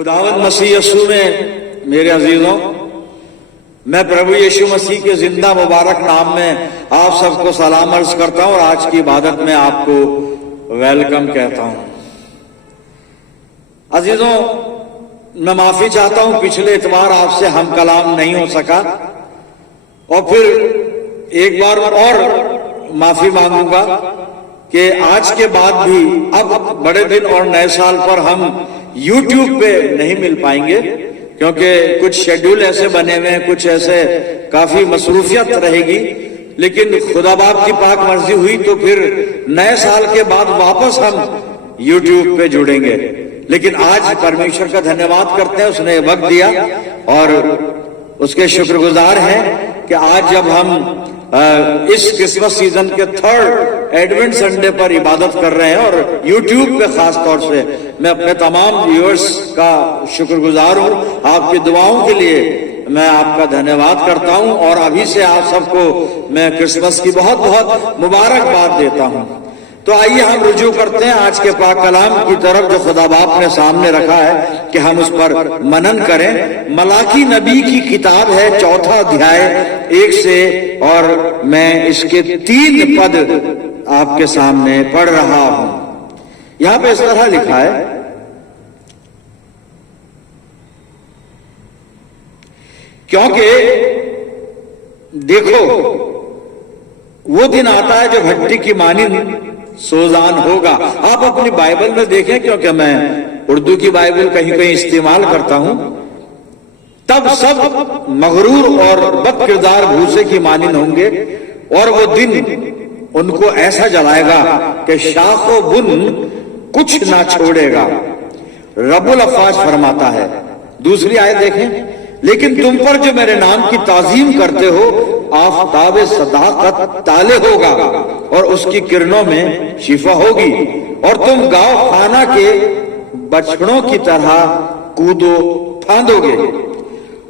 खुदावंद मसीह यीशु में मेरे अजीजों, मैं प्रभु यीशु मसीह के जिंदा मुबारक नाम में आप सबको सलाम अर्ज करता हूं और आज की इबादत में आपको वेलकम कहता हूं। अजीजों, मैं माफी चाहता हूं, पिछले इतवार आपसे हम कलाम नहीं हो सका और फिर एक बार और माफी मांगूंगा कि आज के बाद भी अब बड़े दिन और नए साल पर हम YouTube पे नहीं मिल पाएंगे, क्योंकि कुछ शेड्यूल ऐसे बने हुए हैं, कुछ ऐसे काफी मसरूफियत रहेगी। लेकिन खुदा बाप की पाक मर्जी हुई तो फिर नए साल के बाद वापस हम YouTube पे जुड़ेंगे। लेकिन आज परमेश्वर का धन्यवाद करते हैं, उसने वक्त दिया और उसके शुक्रगुजार हैं कि आज जब हम इस क्रिसमस सीजन के थर्ड एडवेंट संडे पर इबादत कर रहे हैं और YouTube पे खास तौर से मैं अपने तमाम व्यूअर्स का शुक्रगुजार हूं। आपकी दुआओं के लिए मैं आपका धन्यवाद करता हूं और अभी से आप सबको मैं क्रिसमस की बहुत बहुत मुबारकबाद देता हूं। तो आइए हम रुजू करते हैं आज के पाक कलाम की तरफ, जो खुदा बाप ने सामने रखा है कि हम उस पर मनन करें। मलाकी नबी की किताब है, 4 अध्याय 1 से, और मैं इसके 3 पद आपके सामने पढ़ रहा हूं। यहां पे इस तरह लिखा है, क्योंकि देखो वो दिन आता है जब भट्टी की मानिंद सोजान होगा। आप अपनी बाइबल में देखें, क्योंकि मैं उर्दू की बाइबल कहीं कहीं इस्तेमाल करता हूं। तब सब मगरूर और बद किरदार भूसे की मानिंद होंगे और वो दिन उनको ऐसा जलाएगा कि शाखो बुन कुछ ना छोड़ेगा। रब्बुल अफ़्फ़ाज फरमाता है। दूसरी आयत देखें, लेकिन तुम पर जो मेरे नाम की ताजीम करते हो आफताब सदाकत ताले होगा और उसकी किरणों में शिफा होगी, और तुम गांव खाना के बछड़ों की तरह कूदो फांदोगे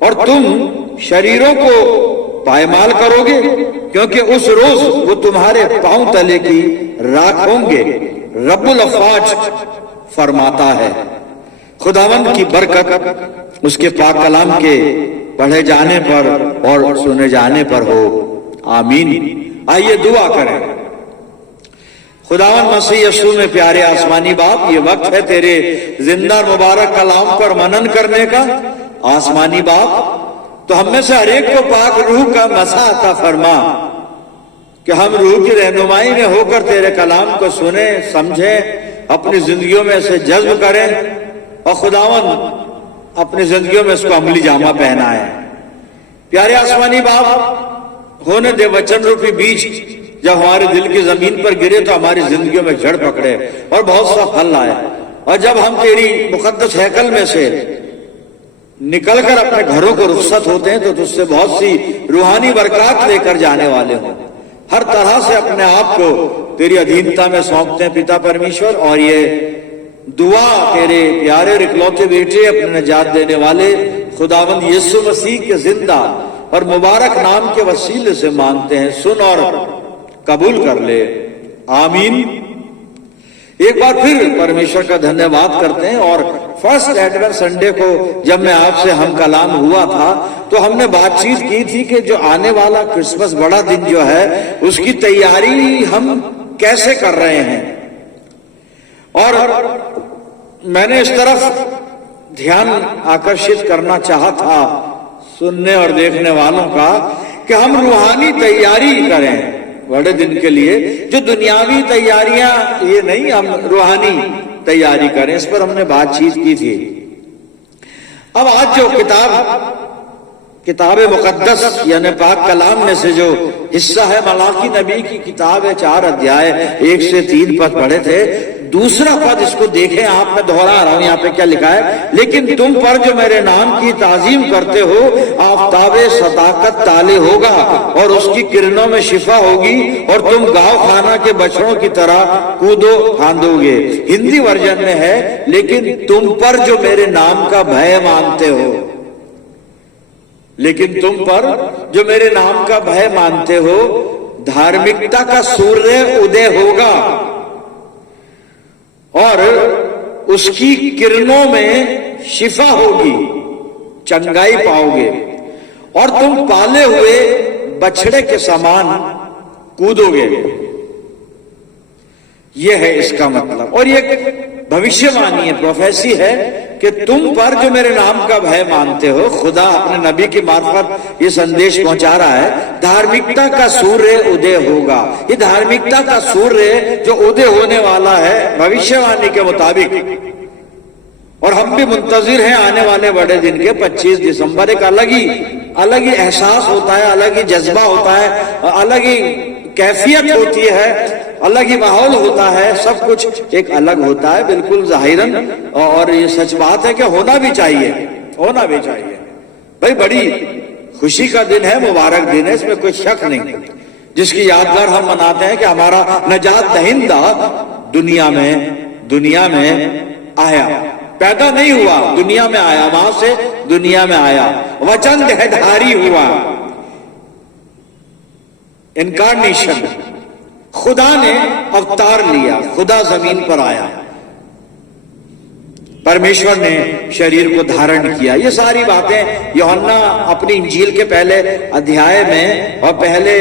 और तुम शरीरों को पायमाल करोगे, क्योंकि उस रोज वो तुम्हारे पांव तले की राख होंगे। रब्बुल अफ़्फ़ाज फरमाता है। खुदावंद की बरकत उसके पाक कलाम के पढ़े जाने पर और सुने जाने पर हो, आमीन। आइए दुआ करें। खुदावंद मसीह यीशु में प्यारे आसमानी बाप, ये वक्त है तेरे जिंदा मुबारक कलाम पर मनन करने का। आसमानी बाप, तो हम में से हर एक को पाक रूह का मसा अता फरमा कि हम रूह की रहनुमाई में होकर तेरे कलाम को सुने, समझे, अपनी जिंदगियों में इसे जज्ब करें और खुदावंद अपनी जिंदगियों में इसको अमली जामा पहना है। प्यारे आसमानी बाप, होने दे वचन रूपी बीज जब हमारे दिल की जमीन पर गिरे तो हमारी जिंदगियों में जड़ पकड़े और बहुत सा फल लाए, और जब हम तेरी मुकद्दस हैकल में से निकलकर अपने घरों को रुखसत होते हैं तो तुझसे बहुत सी रूहानी बरकत लेकर जाने वाले हों। हर तरह से अपने आप को तेरी अधीनता में सौंपते हैं पिता परमेश्वर, और ये दुआ तेरे प्यारे इकलौते बेटे अपने निजात देने वाले खुदावंद यीशु मसीह के जिंदा और मुबारक नाम के वसीले से मांगते हैं। सुन और कबूल कर ले, आमीन। एक बार फिर परमेश्वर का धन्यवाद करते हैं। और फर्स्ट एडवेंट संडे को जब मैं आपसे हम कलाम हुआ था तो हमने बातचीत की थी कि जो आने वाला क्रिसमस बड़ा दिन जो है उसकी तैयारी हम कैसे कर रहे हैं। और मैंने इस तरफ ध्यान आकर्षित करना चाहा था सुनने और देखने वालों का कि हम रूहानी तैयारी करें बड़े दिन के लिए। जो दुनियावी तैयारियां ये नहीं, हम रूहानी तैयारी करें, इस पर हमने बातचीत की थी। अब आज जो किताब मुकद्दस यानी पाक कलाम में से जो हिस्सा है, मलाकी नबी की किताब है, 4 अध्याय 1 से 3 पद पढ़े थे। दूसरा पद इसको देखें आप, मैं दोहरा रहा हूं यहाँ पे क्या लिखा है, लेकिन तुम पर जो मेरे नाम की ताजीम करते हो आफताबे सदाकत ताले होगा और उसकी किरणों में शिफा होगी, और तुम गांव खाना के बछड़ों की तरह कूदो फांदोगे। हिंदी वर्जन में है, लेकिन तुम पर जो मेरे नाम का भय मानते हो, लेकिन तुम पर जो मेरे नाम का भय मानते हो धार्मिकता का सूर्य उदय होगा और उसकी किरणों में शिफा होगी, चंगाई पाओगे और तुम पाले हुए बछड़े के समान कूदोगे। यह है इसका मतलब। और ये भविष्यवाणी है, प्रोफेसी है कि तुम पर जो मेरे नाम का भय मानते हो, खुदा अपने नबी की मार्फत ये संदेश पहुंचा रहा है, धार्मिकता का सूर्य उदय होगा। ये धार्मिकता का सूर्य जो उदय होने वाला है भविष्यवाणी के मुताबिक, और हम भी मुंतजिर हैं आने वाले बड़े दिन के 25 दिसंबर। एक अलग ही एहसास होता है, अलग ही जज्बा होता है, अलग ही कैफियत होती है, अलग ही माहौल होता है, सब कुछ एक अलग होता है बिल्कुल जाहिरन। और ये सच बात है कि होना भी चाहिए भाई। बड़ी खुशी का दिन है, मुबारक दिन है, इसमें कोई शक नहीं, जिसकी यादगार हम मनाते हैं कि हमारा नजात दहिंदा दुनिया में आया, पैदा नहीं हुआ, दुनिया में आया, वहां से दुनिया में आया, वचन देहधारी हुआ, इनकारनेशन, खुदा ने अवतार लिया, खुदा जमीन पर आया, परमेश्वर ने शरीर को धारण किया। ये सारी बातें यूहन्ना अपनी इंजील के पहले अध्याय में और पहले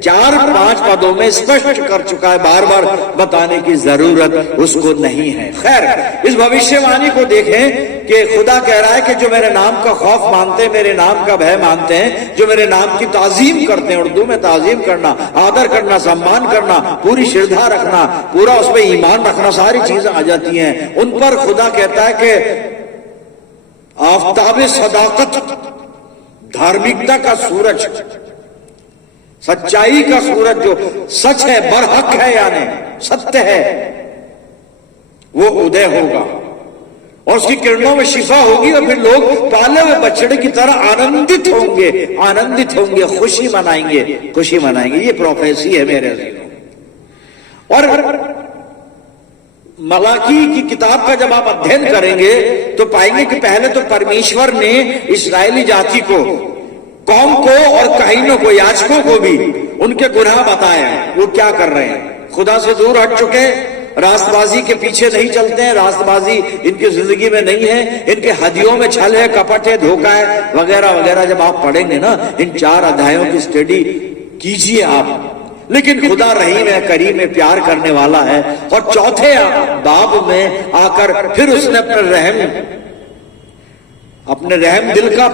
4-5 पदों में स्पष्ट कर चुका है, बार बार बताने की जरूरत उसको नहीं है। खैर, इस भविष्यवाणी को देखें कि खुदा कह रहा है कि जो मेरे नाम का खौफ मानते हैं, मेरे नाम का भय मानते हैं, जो मेरे नाम की ताजीम करते हैं, उर्दू में ताजीम करना, आदर करना, सम्मान करना, पूरी श्रद्धा रखना, पूरा उसमें ईमान रखना, सारी चीजें आ जाती हैं उन पर। खुदा कहता है कि आफताब सदाकत, धार्मिकता का सूरज, सच्चाई का सूरज, जो सच है, बरहक है, यानी सत्य है, वो उदय होगा और उसकी किरणों में शिफा होगी और फिर लोग पाले हुए बछड़े की तरह आनंदित होंगे, खुशी मनाएंगे। ये प्रोफेसी है मेरे अज़ीज़ों। और मलाकी की किताब का जब आप अध्ययन करेंगे तो पाएंगे कि पहले तो परमेश्वर ने इस्राएली जाति को, कौम को और कहीनों को, याजकों को भी उनके गुनाह बताया, वो क्या कर रहे हैं, खुदा से दूर हट चुके, रास्तबाजी के पीछे नहीं चलते हैं, रास्तबाजी इनकी जिंदगी में नहीं है, इनके हदियों में छल है, कपट है, धोखा है, वगैरह वगैरह। जब आप पढ़ेंगे ना, इन 4 अध्यायों की स्टडी कीजिए आप। लेकिन खुदा रहीम है, करीम है, प्यार करने वाला है, और चौथे बाब में आकर फिर उसने अपने रहम दिल का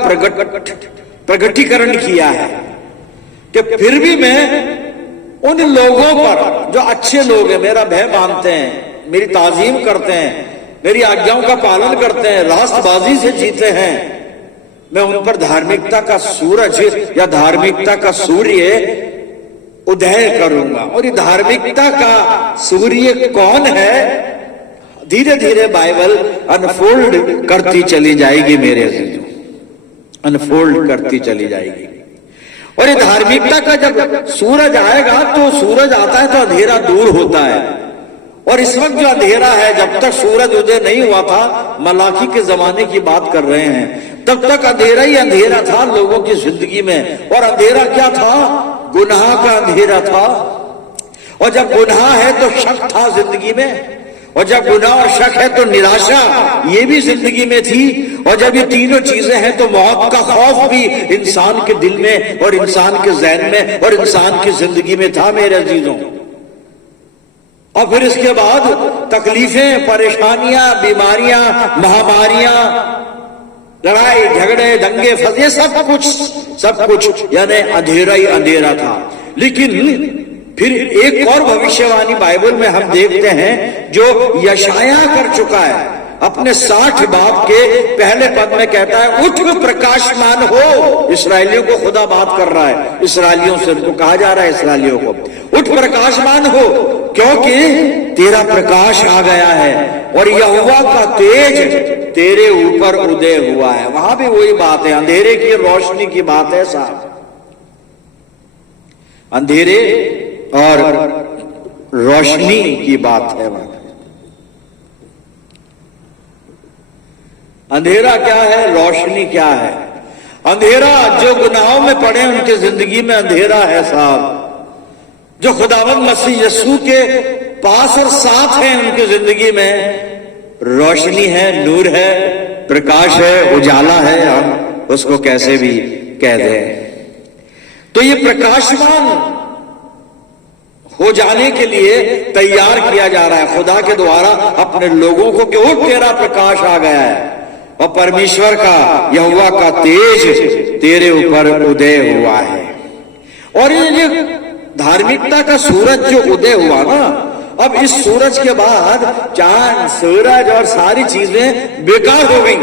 प्रगटीकरण किया है कि फिर भी मैं उन लोगों पर जो अच्छे लोग हैं, मेरा भय मानते हैं, मेरी ताजीम करते हैं, मेरी आज्ञाओं का पालन करते हैं, रास्तबाजी से जीते हैं, मैं उन पर धार्मिकता का सूरज या धार्मिकता का सूर्य उदय करूंगा। और ये धार्मिकता का सूर्य कौन है, धीरे धीरे बाइबल अनफोल्ड करती चली जाएगी मेरे अज़ीज़ों, अनफोल्ड करती चली जाएगी। और ये धार्मिकता का जब सूरज आएगा, तो सूरज आता है तो अंधेरा दूर होता है। और इस वक्त जो अंधेरा है, जब तक सूरज उदय नहीं हुआ था, मलाकी के जमाने की बात कर रहे हैं, तब तक अंधेरा ही अंधेरा था लोगों की जिंदगी में। और अंधेरा क्या था, गुनाह का अंधेरा था। और जब गुनाह है तो शक था जिंदगी में, और जब गुनाह और शक है तो निराशा ये भी जिंदगी में थी। और जब ये तीनों चीजें हैं तो मौत का खौफ भी इंसान के दिल में और इंसान के ज़हन में और इंसान की जिंदगी में था मेरे अज़ीज़ों। और फिर इसके बाद तकलीफें, परेशानियां, बीमारियां, महामारियां, लड़ाई झगड़े, दंगे फसाद, सब कुछ यानी अंधेरा ही अंधेरा था। लेकिन फिर एक और भविष्यवाणी बाइबल में हम देखते हैं जो यशाया कर चुका है, अपने 60 बाब के पहले पद में कहता है, उठ प्रकाशमान हो। इसराइलियों को खुदा बात कर रहा है, इसराइलियों से उनको कहा जा रहा है, इसराइलियों को उठ प्रकाशमान हो, क्योंकि तेरा प्रकाश आ गया है और यहोवा का तेज तेरे ऊपर उदय हुआ है। वहां भी वही बात है, अंधेरे की रोशनी की बात है साहब, अंधेरे और रोशनी की बात है। वहां अंधेरा क्या है, रोशनी क्या है। अंधेरा जो गुनाहों में पड़े उनकी जिंदगी में अंधेरा है साहब, जो खुदावंद मसीह यीशु के पास और साथ हैं उनकी जिंदगी में रोशनी है, नूर है, प्रकाश है, उजाला है, हम उसको कैसे भी कह दें। तो ये प्रकाशमान हो जाने के लिए तैयार किया जा रहा है खुदा के द्वारा अपने लोगों को कि वो तेरा प्रकाश आ गया है और परमेश्वर का, यहोवा का तेज तेरे ऊपर उदय हुआ है। और ये धार्मिकता का सूरज जो उदय हुआ ना, अब इस सूरज के बाद चांद, सूरज और सारी चीजें बेकार हो गई,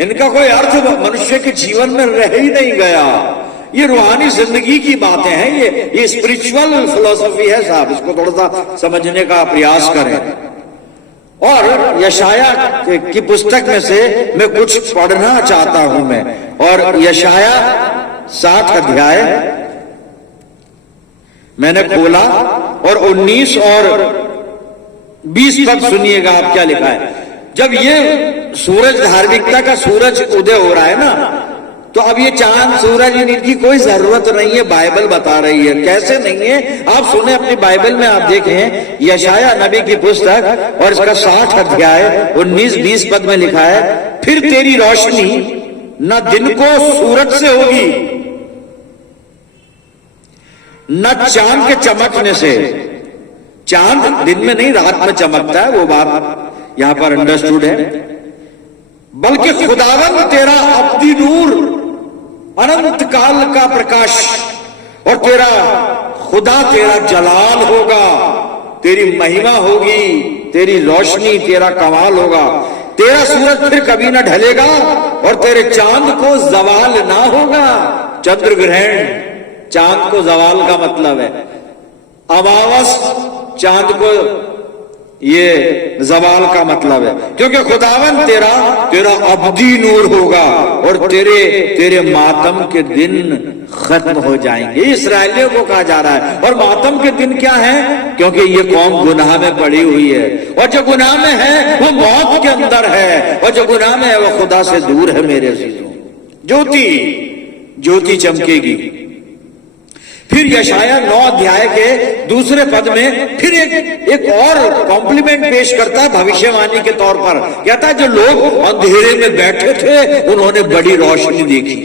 इनका कोई अर्थ मनुष्य के जीवन में रह ही नहीं गया। ये रूहानी जिंदगी की बातें हैं, ये स्पिरिचुअल फिलॉसफी है साहब, इसको थोड़ा सा समझने का प्रयास करें। और यशाया की पुस्तक में से मैं कुछ पढ़ना चाहता हूं मैं, और यशाया 7 अध्याय मैंने खोला और 19 और 20 पद सुनिएगा आप क्या लिखा है। जब ये सूरज, धार्मिकता का सूरज उदय हो रहा है ना, तो अब ये चांद, सूरज, इनकी कोई जरूरत नहीं है, बाइबल बता रही है। कैसे नहीं है आप सुने अपनी बाइबल में, आप देखें यशाया नबी की पुस्तक और इसका 60 अध्याय 19-20 पद में लिखा है, फिर तेरी रोशनी न दिन को सूरज से होगी न चांद के चमकने से। चांद दिन में नहीं रात में चमकता है, वो बात यहां पर अंडरस्टूड है, बल्कि खुदावन तेरा अब्दी नूर, अनंत काल का प्रकाश, और तेरा खुदा तेरा जलाल होगा, तेरी महिमा होगी, तेरी रोशनी, तेरा कमाल होगा। तेरा सूरज फिर कभी ना ढलेगा और तेरे चांद को जवाल ना होगा। चंद्र ग्रहण, चांद को जवाल का मतलब है, अमावस चांद को ये जवाल का मतलब है, क्योंकि खुदावन तेरा अब्दी नूर होगा और तेरे मातम के दिन खत्म हो जाएंगे। इस्राएलियों को कहा जा रहा है। और मातम के दिन क्या है? क्योंकि ये कौम गुनाह में पड़ी हुई है, और जो गुनाह में है वो मौत के अंदर है, और जो गुनाह में है वो खुदा से दूर है। मेरे अजीजों, ज्योति चमकेगी। फिर यशाया 9 अध्याय के दूसरे पद में फिर एक और कॉम्प्लीमेंट पेश करता है भविष्यवाणी के तौर पर। कहता है जो लोग अंधेरे में बैठे थे उन्होंने बड़ी रोशनी देखी।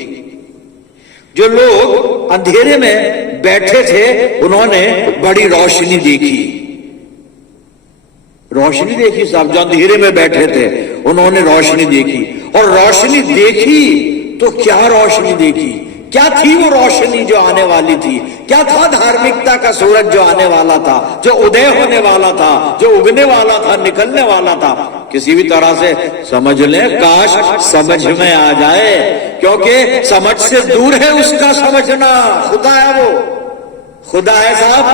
जो लोग अंधेरे में बैठे थे उन्होंने बड़ी रोशनी देखी। रोशनी देखी साहब, जो अंधेरे में बैठे थे उन्होंने रोशनी देखी। और रोशनी देखी तो क्या रोशनी देखी? क्या थी वो रोशनी जो आने वाली थी? क्या था धार्मिकता का सूरज जो आने वाला था, जो उदय होने वाला था, जो उगने वाला था, निकलने वाला था? किसी भी तरह से समझ लें, काश समझ में आ जाए, क्योंकि समझ से दूर है उसका समझना। खुदा है, वो खुदा है साहब,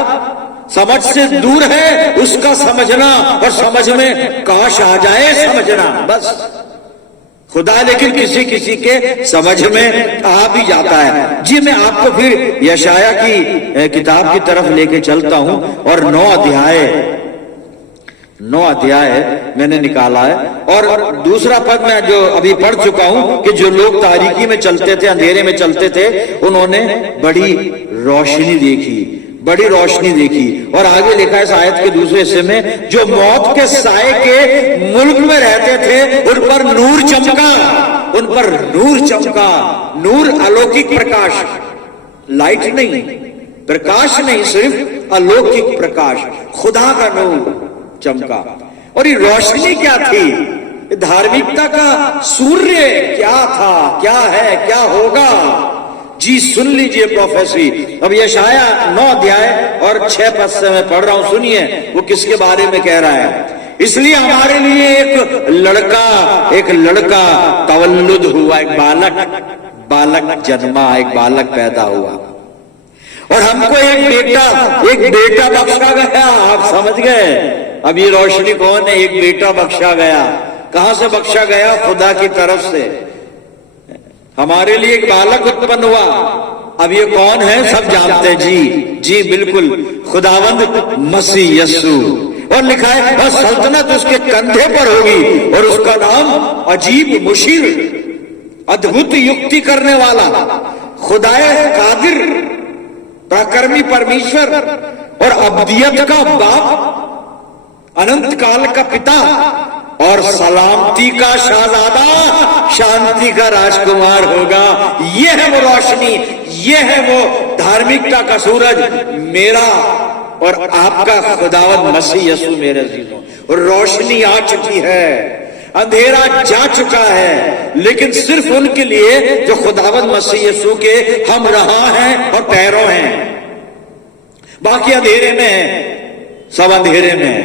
समझ से दूर है उसका समझना, और समझ में काश आ जाए समझना। बस खुदा लेकिन किसी किसी के समझ में आ भी जाता है। जी मैं आपको फिर यशाया की किताब की तरफ लेके चलता हूं, और 9 अध्याय मैंने निकाला है। और दूसरा पद मैं जो अभी पढ़ चुका हूं कि जो लोग तारीकी में चलते थे, अंधेरे में चलते थे, उन्होंने बड़ी रोशनी देखी, बड़ी रोशनी देखी। और आगे लिखा है इस आयत के दूसरे हिस्से में, जो मौत के साए के मुल्क में रहते थे उन पर नूर चमका, उन पर नूर चमका। नूर अलौकिक प्रकाश, लाइट नहीं, प्रकाश नहीं, सिर्फ अलौकिक प्रकाश, खुदा का नूर चमका। और ये रोशनी क्या थी? धार्मिकता का सूर्य क्या था, क्या है, क्या होगा? जी सुन लीजिए प्रोफेसी। अब यशाया 9 अध्याय और 6 पद से मैं पढ़ रहा हूं, सुनिए वो किसके बारे में कह रहा है। इसलिए हमारे लिए एक लड़का तवल्लुद हुआ, एक बालक जन्मा, एक बालक पैदा हुआ, और हमको एक बेटा बख्शा गया। आप समझ गए? अब ये रोशनी कौन है? एक बेटा बख्शा गया। कहां से बख्शा गया? खुदा की तरफ से। हमारे लिए एक बालक उत्पन्न हुआ। अब ये कौन है? सब जानते हैं। जी बिल्कुल, खुदावंद मसीह यस्सु। और लिखा है और सल्तनत उसके कंधे पर होगी, और उसका नाम अजीब, मुशीर, अद्भुत युक्ति करने वाला, खुदाए कादिर, पराक्रमी परमेश्वर, और अब्दियत का बाप, अनंत काल का पिता, और सलामती का शहजादा, शांति का राजकुमार होगा। यह है वो रोशनी, यह है वो धार्मिकता का सूरज, मेरा और आपका खुदावंद मसीह यीशु। मेरे अजीजों, रोशनी आ चुकी है, अंधेरा जा चुका है, लेकिन सिर्फ उनके लिए जो खुदावंद मसीह यीशु के हम राह हैं और पैरों हैं। बाकी अंधेरे में है, सब अंधेरे में है,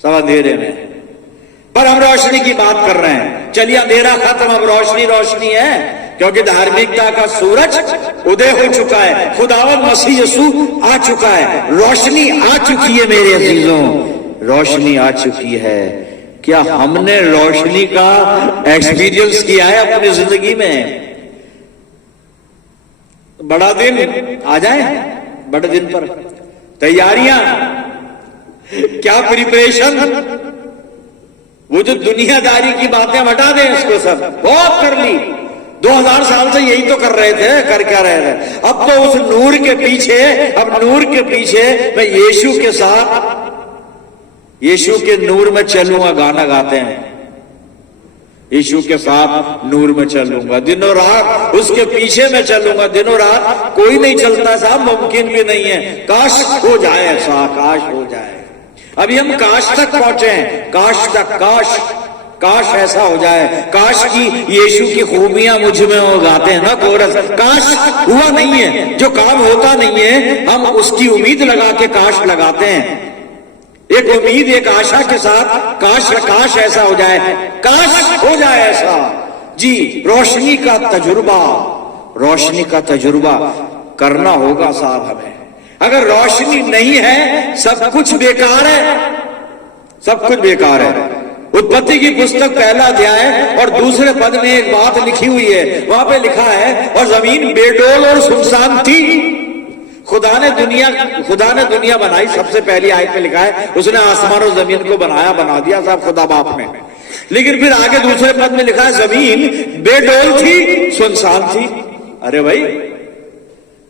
सब अंधेरे में है। पर हम रोशनी की बात कर रहे हैं। चलिए अंधेरा खत्म, अब रोशनी रोशनी है, क्योंकि धार्मिकता का सूरज उदय हो चुका है, खुदावंद मसीह यीशु आ चुका है, रोशनी आ चुकी है। मेरे अजीजों, रोशनी आ चुकी है। क्या हमने रोशनी का एक्सपीरियंस किया है अपनी जिंदगी में? बड़ा दिन आ जाए, बड़े दिन पर तैयारियां, क्या प्रिपरेशन, वो जो दुनियादारी की बातें हटा दें, इसको सब बहुत कर ली। 2000 साल से यही तो कर रहे थे, कर क्या रहे थे? अब तो उस नूर के पीछे, अब नूर के पीछे मैं यीशु के साथ, यीशु के नूर में चलूंगा, गाना गाते हैं, यीशु के साथ नूर में चलूंगा, दिनों रात उसके पीछे में चलूंगा। दिनों रात कोई नहीं चलता साहब, मुमकिन भी नहीं है। काश हो जाए ऐसा, काश हो जाए। अभी हम काश तक पहुंचे हैं, काश तक, काश काश ऐसा हो जाए, काश की यीशु की खूबियां मुझ में हो, गाते हैं ना कोरस। काश हुआ नहीं है, जो काम होता नहीं है हम उसकी उम्मीद लगा के काश लगाते हैं, एक उम्मीद, एक आशा के साथ, काश काश ऐसा हो जाए, काश हो जाए ऐसा। जी, रोशनी का तजुर्बा, रोशनी का तजुर्बा करना होगा साहब हमें। अगर रोशनी नहीं है, सब कुछ बेकार है, सब कुछ बेकार है। उत्पत्ति की पुस्तक पहला अध्याय और दूसरे पद में एक बात लिखी हुई है, वहां पे लिखा है, और जमीन बेडोल और सुनसान थी। खुदा ने दुनिया बनाई, सबसे पहली आयत में लिखा है, उसने आसमान और जमीन को बनाया, बना दिया साहब खुदा बाप ने। लेकिन फिर आगे दूसरे पद में लिखा है, जमीन बेडोल थी, सुनसान थी। अरे भाई,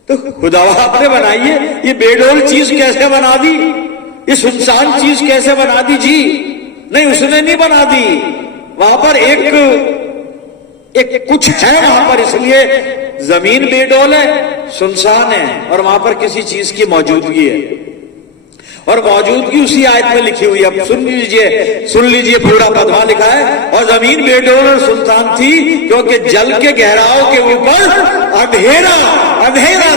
तो खुदा बाप ने बनाई है, ये बेडोल चीज कैसे बना दी, ये सुनसान चीज कैसे बना दी? जी नहीं, उसने नहीं बना दी, वहां पर एक कुछ है वहां पर, इसलिए जमीन बेडोल है, सुनसान है, और वहां पर किसी चीज की मौजूदगी है, और मौजूदगी उसी आयत में लिखी हुई है। अब सुन लीजिए पूरा पद। वहां लिखा है, और जमीन बेडोल और सुनसान थी, क्योंकि जल के गहराओं के ऊपर अंधेरा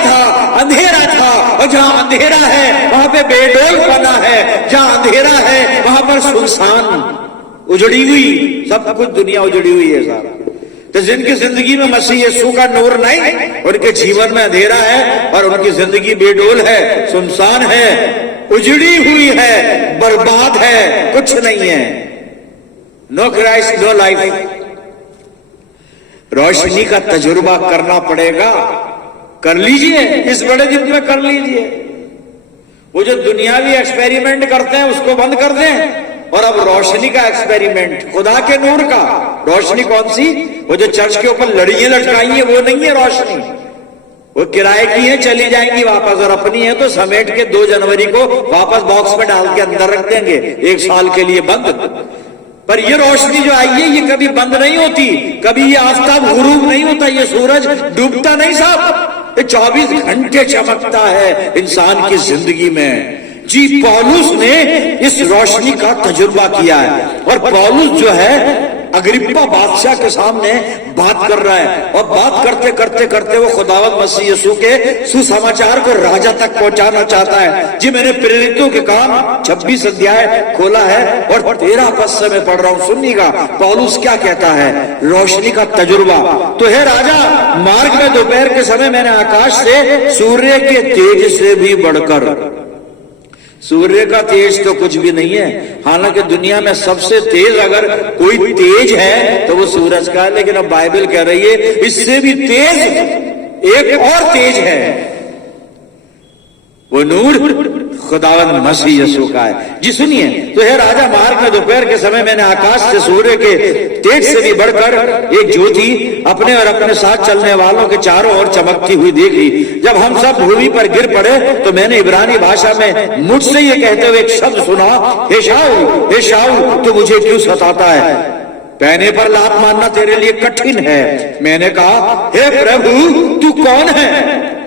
था, और जहां अंधेरा है वहां पे बेडोल बना है, जहां अंधेरा है वहां पर सुनसान, उजड़ी हुई, सब कुछ दुनिया उजड़ी हुई है साहब। तो जिनकी जिंदगी में मसीह यीशु का नूर नहीं, उनके जीवन में अंधेरा है, और उनकी जिंदगी बेडोल है, सुनसान है, उजड़ी हुई है, बर्बाद है, कुछ नहीं है। No Christ, no life. रोशनी का तजुर्बा करना पड़ेगा, कर लीजिए, इस बड़े दिन में कर लीजिए। वो जो दुनियावी एक्सपेरिमेंट करते हैं उसको बंद कर दें, और अब रोशनी का एक्सपेरिमेंट, खुदा के नूर का। रोशनी कौन सी? वो जो चर्च के ऊपर लड़ियां लटकाई है, वो नहीं है रोशनी, वो किराए की है, चली जाएंगी वापस, और अपनी है तो समेट के 2 जनवरी को वापस बॉक्स में डाल के अंदर रख देंगे, 1 साल के लिए बंद। पर ये रोशनी जो आई है, ये कभी बंद नहीं होती, कभी ये आफताब गुरूब नहीं होता, ये सूरज डूबता नहीं साहब, ये 24 घंटे चमकता है इंसान की जिंदगी में। जी, पौलुस ने इस रोशनी का तजुर्बा किया है, और पौलुस जो है अग्रिप्पा बादशाह के सामने बात कर रहा है, और बात करते करते करते वो खुदावंद मसीह यीशु के सुसमाचार को राजा तक पहुंचाना चाहता है। जी, मैंने प्रेरितों के काम 26 अध्याय खोला है और 13 पद से मैं पढ़ रहा हूं, सुनिएगा पौलुस क्या कहता है। रोशनी का तजुर्बा। तो हे राजा, मार्ग में दोपहर के समय मैंने आकाश से सूर्य के तेज से भी बढ़कर, सूर्य का तेज तो कुछ भी नहीं है, हालांकि दुनिया में सबसे तेज अगर कोई तेज है तो वो सूरज का है, लेकिन अब बाइबल कह रही है इससे भी तेज एक और तेज है, वो नूर खुदावंद मसीह यीशु का है। जी सुनिए, तो है राजा मार्ग में दोपहर के समय मैंने आकाश से सूर्य के तेज से भी बढ़कर एक ज्योति अपने और अपने साथ चलने वालों के चारों ओर चमकती हुई देखी। जब हम सब भूमि पर गिर पड़े तो मैंने इब्रानी भाषा में मुझसे ये कहते हुए एक शब्द सुना, हे शाऊल तू मुझे क्यों सताता है? पैने पर लात मारना तेरे लिए कठिन है। मैंने कहा, हे प्रभु तू कौन है?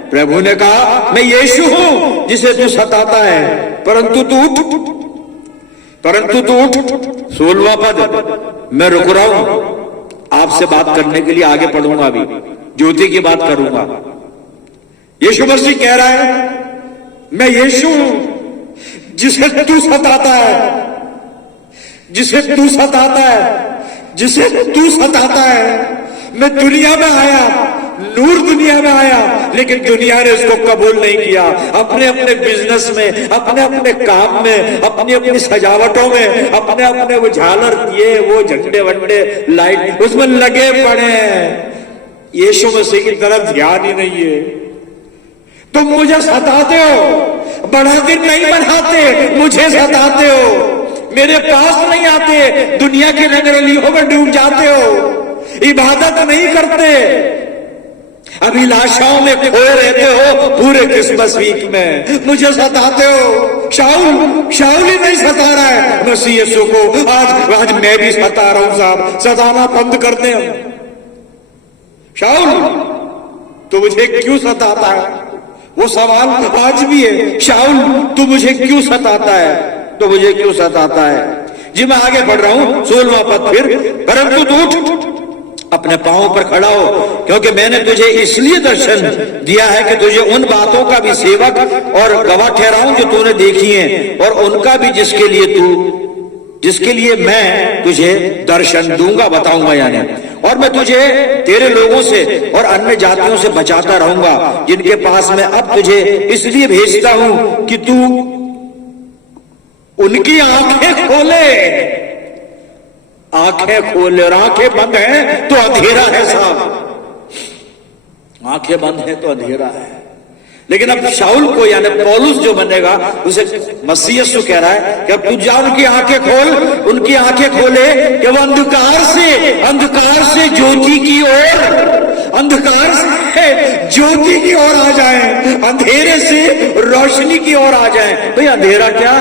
प्रभु ने कहा, मैं यीशु हूं जिसे तू सताता है, परंतु तू उठ। 16वां पद, मैं रुक रहा हूं, आपसे बात करने के लिए आगे पढ़ूंगा, अभी ज्योति की बात करूंगा। यीशु मसीह कह रहा है, मैं यीशु हूं जिसे तू सताता है, जिसे तू सताता है। मैं दुनिया में आया, नूर दुनिया में आया, लेकिन दुनिया ने इसको कबूल नहीं किया। अपने अपने बिजनेस में, अपने अपने काम में, अपनी अपनी सजावटों में, अपने अपने वो झालर ये वो झंडे वंडे लाइट उसमें लगे पड़े हैं। यीशु मसीह की तरफ ध्यान ही नहीं है। तुम मुझे सताते हो, बड़ा दिन नहीं बनाते, मुझे सताते हो, मेरे पास नहीं आते, दुनिया की रंगरलियों में डूब जाते हो, इबादत नहीं करते, अभिलाषाओं में खोए रहते हो पूरे क्रिसमस वीक में, मुझे सताते हो। शाऊल ही नहीं सता रहा है मसीह यीशु को, आज मैं भी सता रहा हूं साहब, सताना बंद कर दे। शाऊल तू मुझे क्यों सताता है? वो सवाल आज भी है, शाऊल तू मुझे क्यों सताता है? तो मुझे क्यों सताता है? जी मैं आगे बढ़ रहा हूं, 16वां पद फिर, परंतु तू उठ, अपने पांवों पर खड़ा हो, क्योंकि मैंने तुझे इसलिए दर्शन दिया है कि तुझे उन बातों का भी सेवक और गवाह ठहराऊं जो तूने देखी हैं, और उनका भी जिसके लिए मैं तुझे दर्शन दूंगा, बताऊंगा यानी। और मैं तुझे तेरे लोगों से और अन्य जातियों से बचाता रहूंगा, जिनके पास मैं अब तुझे इसलिए भेजता हूं कि तू उनकी आंखें खोले। और आंखें बंद हैं तो अंधेरा है साहब, आंखें बंद हैं तो अंधेरा है। लेकिन अब शाऊल को यानी पौलुस जो बनेगा उसे मसीह यीशु कह रहा है कि अब तू जा उनकी आंखें खोल, उनकी आंखें खोले कि वो अंधकार से ज्योति की ओर, अंधकार से ज्योति की ओर आ जाए, अंधेरे से रोशनी की ओर आ जाए। भाई अंधेरा क्या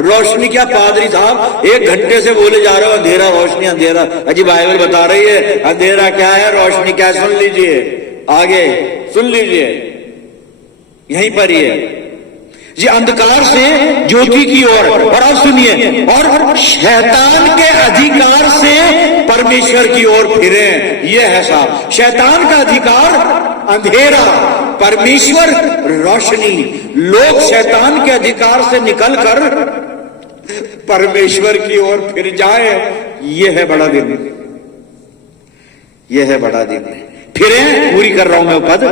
रोशनी क्या? पादरी साहब 1 घंटे से बोले जा रहे हो अंधेरा रोशनी अंधेरा, अजी बाइबल बता रही है अंधेरा क्या है रोशनी क्या है। सुन लीजिए, आगे सुन लीजिए, यहीं पर ही है जी, अंधकार से ज्योति की ओर। और अब सुनिए, और शैतान के अधिकार से परमेश्वर की ओर फिरे। यह है साहब, शैतान का अधिकार अंधेरा, परमेश्वर रोशनी। लोग शैतान के अधिकार से निकलकर परमेश्वर की ओर फिर जाए, यह है बड़ा दिन, यह है बड़ा दिन। फिरे, पूरी कर रहा हूं मैं पद,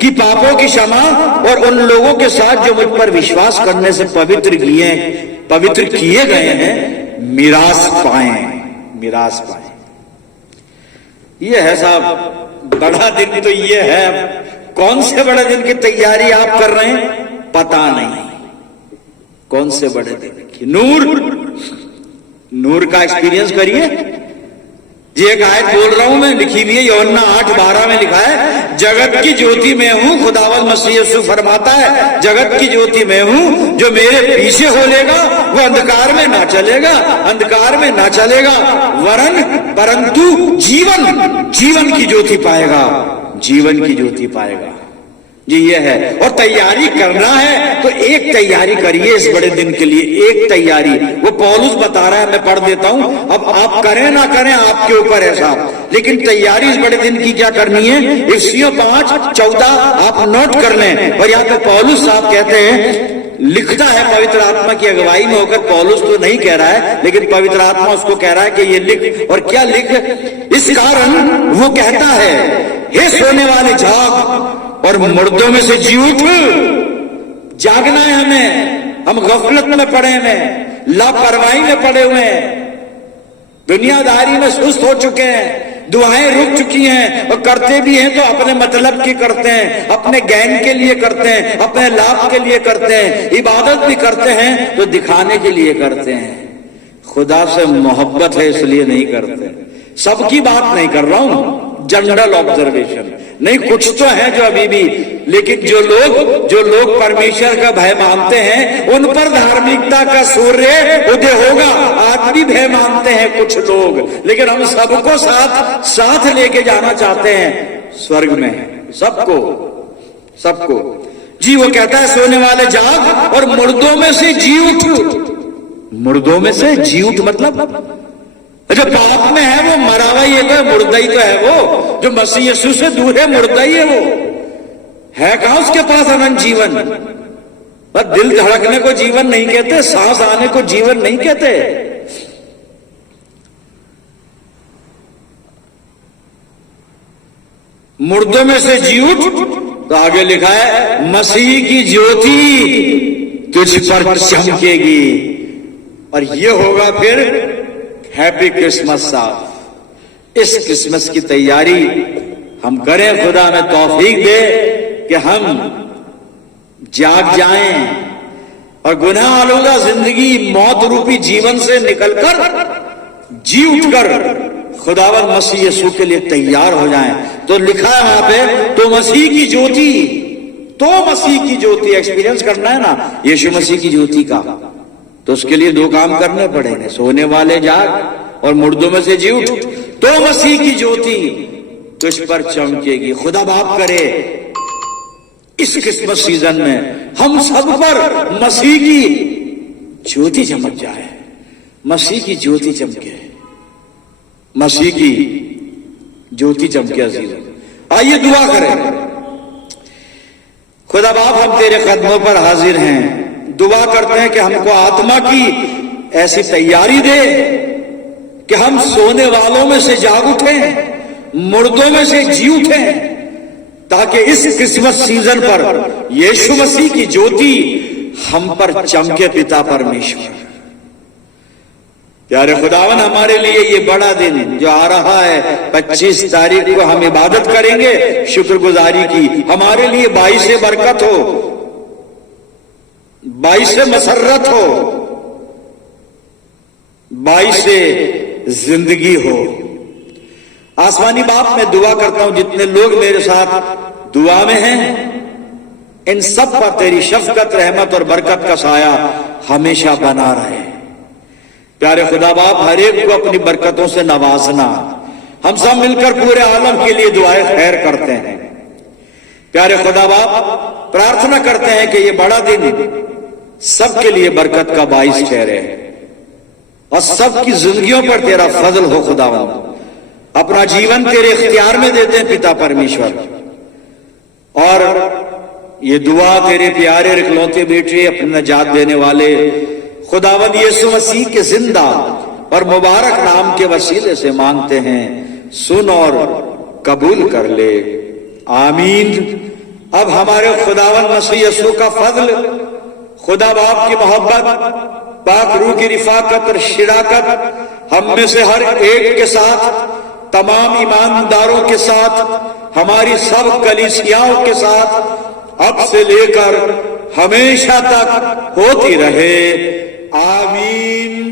कि पापों की क्षमा और उन लोगों के साथ जो मुझ पर विश्वास करने से पवित्र किए गए हैं मिरास पाए। यह है साहब बड़ा दिन, तो यह है। कौन से बड़े दिन की तैयारी आप कर रहे हैं पता नहीं, कौन से बड़े दिन की? नूर का एक्सपीरियंस करिए जी। एक आयत बोल रहा हूं मैं, लिखी हुई है यूहन्ना 8:12 में लिखा है, जगत की ज्योति मैं हूं, खुदावंद मसीह यीशु फरमाता है, जगत की ज्योति मैं हूं, जो मेरे पीछे हो लेगा वो अंधकार में ना चलेगा वरन परंतु जीवन की ज्योति पाएगा। जी ये है। और तैयारी करना है तो एक तैयारी करिए इस बड़े दिन के लिए, एक तैयारी वो पौलुस बता रहा है, मैं पढ़ देता हूं। अब आप करें ना करें आपके ऊपर है साहब, लेकिन तैयारी इस बड़े दिन की क्या करनी है? इफिसियों 5:14 आप नोट कर लें। और यहाँ पे पौलुस साहब कहते हैं, लिखता है पवित्र आत्मा की अगुवाई में होकर, पौलुस तो नहीं कह रहा है लेकिन पवित्र आत्मा उसको कह रहा है कि ये लिख। और क्या लिख? इस कारण वो कहता है, हे सोने वाले जाग और मुर्दों में से जी उठ। जागना है हमें, हम गफलत में पड़े हैं, लापरवाही में पड़े हुए हैं, दुनियादारी में सुस्त हो चुके हैं, दुआएं रुक चुकी हैं और करते भी हैं तो अपने मतलब की करते हैं, अपने गैंग के लिए करते हैं, अपने लाभ के लिए करते हैं। इबादत भी करते हैं तो दिखाने के लिए करते हैं। खुदा से मोहब्बत है इसलिए नहीं करते। सबकी बात नहीं कर रहा हूं, जनरल ऑब्जर्वेशन। नहीं, कुछ तो है जो अभी भी, लेकिन जो लोग परमेश्वर का भय मानते हैं उन पर धार्मिकता का सूर्य उदय होगा। आज भी भय मानते हैं कुछ लोग, लेकिन हम सबको साथ लेके जाना चाहते हैं स्वर्ग में, सबको। जी वो कहता है सोने वाले जाग और मुर्दों में से जी उठ। मुर्दों में से जी उठ मतलब जो पाप में है वो मरा हुआ ही है, मुर्दा ही तो है वो। जो मसीह यीशु से दूर है मुर्दा ही है वो। है कहां उसके पास अनंत जीवन? बस दिल धड़कने को जीवन नहीं कहते, सांस आने को जीवन नहीं कहते। मुर्दों में से जी उठ, तो आगे लिखा है मसीह की ज्योति तुझ पर चमकेगी। और ये होगा फिर हैप्पी क्रिसमस साहब। इस क्रिसमस की तैयारी हम करें, खुदा हमें तौफीक दे कि हम जाग जाएं और गुनाह आलूदा जिंदगी मौत रूपी जीवन से निकलकर जी उठकर खुदावंद मसीह यीशु के लिए तैयार हो जाएं। तो लिखा है वहां पे, तो मसीह की ज्योति एक्सपीरियंस करना है ना यीशु मसीह की ज्योति का, तो उसके लिए दो काम करने पड़ेंगे, सोने वाले जाग और मुर्दों में से जी उठ। तो मसीह की ज्योति तुझ पर चमकेगी। खुदा बाप करे इस क्रिसमस सीजन में हम सब पर मसीह की ज्योति चमक जाए, मसीह की ज्योति चमके, मसीह की ज्योति चमके। अजीज आइए दुआ करें। खुदा बाप हम तेरे कदमों पर हाजिर हैं, दुआ करते हैं कि हमको आत्मा की ऐसी तैयारी दे कि हम सोने वालों में से जाग उठें, मुर्दों में से जी उठें, ताकि इस क्रिसमस सीजन पर यीशु मसीह की ज्योति हम पर चमके। पिता परमेश्वर प्यारे खुदावन, हमारे लिए ये बड़ा दिन जो आ रहा है 25 तारीख को हम इबादत करेंगे शुक्रगुजारी की, हमारे लिए 22 बरकत हो, 22 मसर्रत हो, 22 जिंदगी हो। आसमानी बाप मैं दुआ करता हूं जितने लोग मेरे साथ दुआ में हैं, इन सब पर तेरी शफकत, रहमत और बरकत का साया हमेशा बना रहे। प्यारे खुदा बाप हर एक को अपनी बरकतों से नवाजना। हम सब मिलकर पूरे आलम के लिए दुआएं खैर करते हैं। प्यारे खुदा बाप प्रार्थना करते हैं कि ये बड़ा दिन सबके लिए बरकत का बाइस ठहरे और सबकी जिंदगियों पर तेरा फजल हो। खुदावंद अपना जीवन तेरे इख्तियार में देते हैं पिता परमेश्वर, और ये दुआ तेरे प्यारे इकलौते बेटे अपने नजात देने वाले खुदावंद यीशु मसीह के जिंदा और मुबारक नाम के वसीले से मांगते हैं, सुन और कबूल कर ले, आमीन। अब हमारे खुदावंद मसीह यीशु का फजल, खुदा बाप की मोहब्बत, पाक रूह की रिफाकत और शिराकत हम में से हर एक के साथ, तमाम ईमानदारों के साथ, हमारी सब कलीसियाओं के साथ अब से लेकर हमेशा तक होती रहे, आमीन।